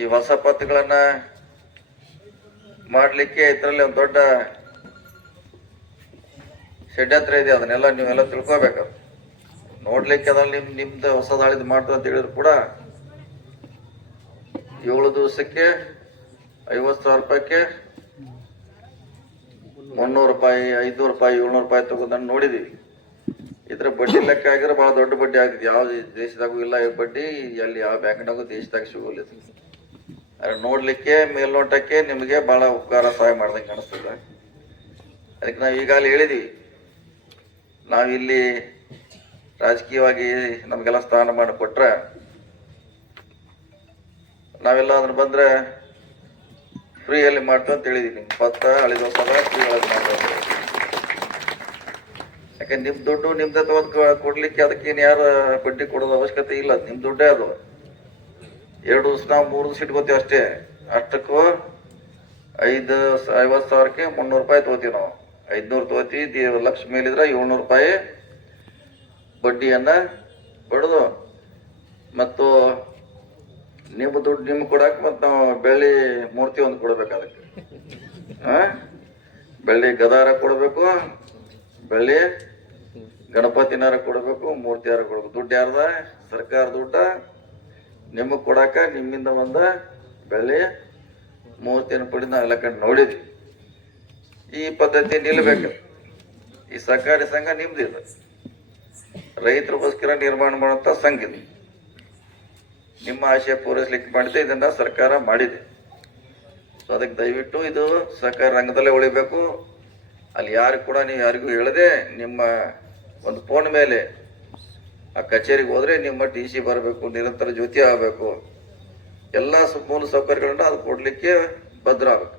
ಈ ಹೊಸ ಪತ್ರಗಳನ್ನ ಮಾಡಲಿಕ್ಕೆ ಇದರಲ್ಲಿ ಒಂದು ದೊಡ್ಡ ಷಡ್ಯಂತ್ರ ಇದೆ, ಅದನ್ನೆಲ್ಲ ನೀವೆಲ್ಲ ತಿಳ್ಕೊಬೇಕು. ನೋಡ್ಲಿಕ್ಕೆ ಅದ್ರಲ್ಲಿ ನಿಮ್, ನಿಮ್ದು ಹೊಸದಾಳಿದ್ ಮಾಡ್ತು ಅಂತ ಹೇಳಿದ್ರು ಕೂಡ ಏಳು ದಿವಸಕ್ಕೆ ಐವತ್ತು ಸಾವಿರ ರೂಪಾಯಿಗೆ ಮುನ್ನೂರು ರೂಪಾಯಿ, ಐದ್ನೂರು ರೂಪಾಯಿ, ಏಳ್ನೂರು ರೂಪಾಯಿ ತಗೋದನ್ನ ನೋಡಿದೀವಿ. ಇದ್ರ ಬಡ್ಡಿ ಲೆಕ್ಕ ಆಗಿದ್ರೆ ಬಹಳ ದೊಡ್ಡ ಬಡ್ಡಿ ಆಗಿದೆ ಯಾವ ದೇಶದಾಗೂ ಇಲ್ಲ ಬಡ್ಡಿ ಅಲ್ಲಿ ಯಾವ ಬ್ಯಾಂಕ್ನಾಗೂ ದೇಶದಾಗ ಸಿಗೋಲ್ಲ ನೋಡ್ಲಿಕ್ಕೆ, ಮೇಲ್ನೋಟಕ್ಕೆ ನಿಮಗೆ ಬಹಳ ಉಪಕಾರ ಸಹಾಯ ಮಾಡ್ದಂಗೆ ಕಾಣಿಸ್ತದೆ. ಅದಕ್ಕೆ ನಾವು ಈಗಾಗಲೇ ಹೇಳಿದೀವಿ. ನಾವಿಲ್ಲಿ ರಾಜಕೀಯವಾಗಿ ನಮಗೆಲ್ಲ ಸ್ಥಾನಮಾನ ಕೊಟ್ರೆ, ನಾವೆಲ್ಲ ಅದನ್ನು ಬಂದ್ರೆ ಫ್ರೀಯಲ್ಲಿ ಮಾಡ್ತೀವಿ ಅಂತ ಹೇಳಿದೀವಿ. ನಿಮ್ಗೆ ಭತ್ತ ಅಳಿದ ಫ್ರೀ ಒಳಗೆ ಮಾಡ್ತೀವಿ ಯಾಕೆ ನಿಮ್ ದುಡ್ಡು ನಿಮ್ದೇ ತೊಗೊಂಡು ಕೊಡ್ಲಿಕ್ಕೆ ಅದಕ್ಕೇನು ಯಾರು ಬಡ್ಡಿ ಕೊಡೋದು ಅವಶ್ಯಕತೆ ಇಲ್ಲ. ನಿಮ್ಮ ದುಡ್ಡೇ ಅದು. ಎರಡು ದಿವಸ ನಾವು ಮೂರು ದಿವಸ ಇಟ್ಕೋತೀವಿ ಅಷ್ಟೇ. ಅಷ್ಟಕ್ಕೂ ಐದು ಐವತ್ತು ಸಾವಿರಕ್ಕೆ ಮುನ್ನೂರು ರೂಪಾಯಿ ತೊಗೋತೀವಿ ನಾವು. ಐದುನೂರು ತೊಗೋತೀವಿ, ದಿ- ಲಕ್ಷ ಮೇಲಿದ್ರೆ ಏಳ್ನೂರು ರೂಪಾಯಿ ಬಡ್ಡಿಯನ್ನು ಪಡೆದು ಮತ್ತು ನಿಮ್ಮ ದುಡ್ಡು ನಿಮ್ಗೆ ಕೊಡಕ್ಕೆ ಮತ್ತು ನಾವು ಬೆಳ್ಳಿ ಮೂರ್ತಿ ಒಂದು ಕೊಡಬೇಕು ಅದಕ್ಕೆ. ಹಾಂ ಬೆಳ್ಳಿ ಗದಾರ ಕೊಡಬೇಕು, ಬೆಳ್ಳಿ ಗಣಪತಿನಾರ ಕೊಡಬೇಕು, ಮೂರ್ತಿಯಾರ ಕೊಡಬೇಕು. ದುಡ್ಡು ಯಾರ್ದ? ಸರ್ಕಾರ ದುಡ್ಡ. ನಿಮಗೆ ಕೊಡಾಕ ನಿಮ್ಮಿಂದ ಒಂದ ಬೆಳ್ಳಿ ಮೂವತ್ತೇನು ಪಡಿ ಎಲ್ಲ ಕಂಡು ನೋಡಿದ್ವಿ. ಈ ಪದ್ಧತಿ ನಿಲ್ಬೇಕು. ಈ ಸಹಕಾರಿ ಸಂಘ ನಿಮ್ದಿದೆ ರೈತರಿಗೋಸ್ಕರ ನಿರ್ಮಾಣ ಮಾಡುವಂತ ಸಂಘ ಇದು. ನಿಮ್ಮ ಆಶಯ ಪೂರೈಸಲಿಕ್ಕೆ ಮಾಡಿದೆ ಇದನ್ನ ಸರ್ಕಾರ ಮಾಡಿದೆ. ಸೊ ಅದಕ್ಕೆ ದಯವಿಟ್ಟು ಇದು ಸಹಕಾರ ರಂಗದಲ್ಲೇ ಉಳಿಬೇಕು. ಅಲ್ಲಿ ಯಾರು ಕೂಡ ನೀವು ಯಾರಿಗೂ ಹೇಳದೆ ನಿಮ್ಮ ಒಂದು ಫೋನ್ ಮೇಲೆ ಆ ಕಚೇರಿಗೆ ಹೋದ್ರೆ ನಿಮ್ಮ ಟಿ ಸಿ ಬರಬೇಕು, ನಿರಂತರ ಜ್ಯೋತಿ ಆಗಬೇಕು. ಎಲ್ಲ ಮೂಲ ಸೌಕರ್ಯಗಳನ್ನ ಅದು ಕೊಡ್ಲಿಕ್ಕೆ ಭದ್ರ ಆಗ್ಬೇಕು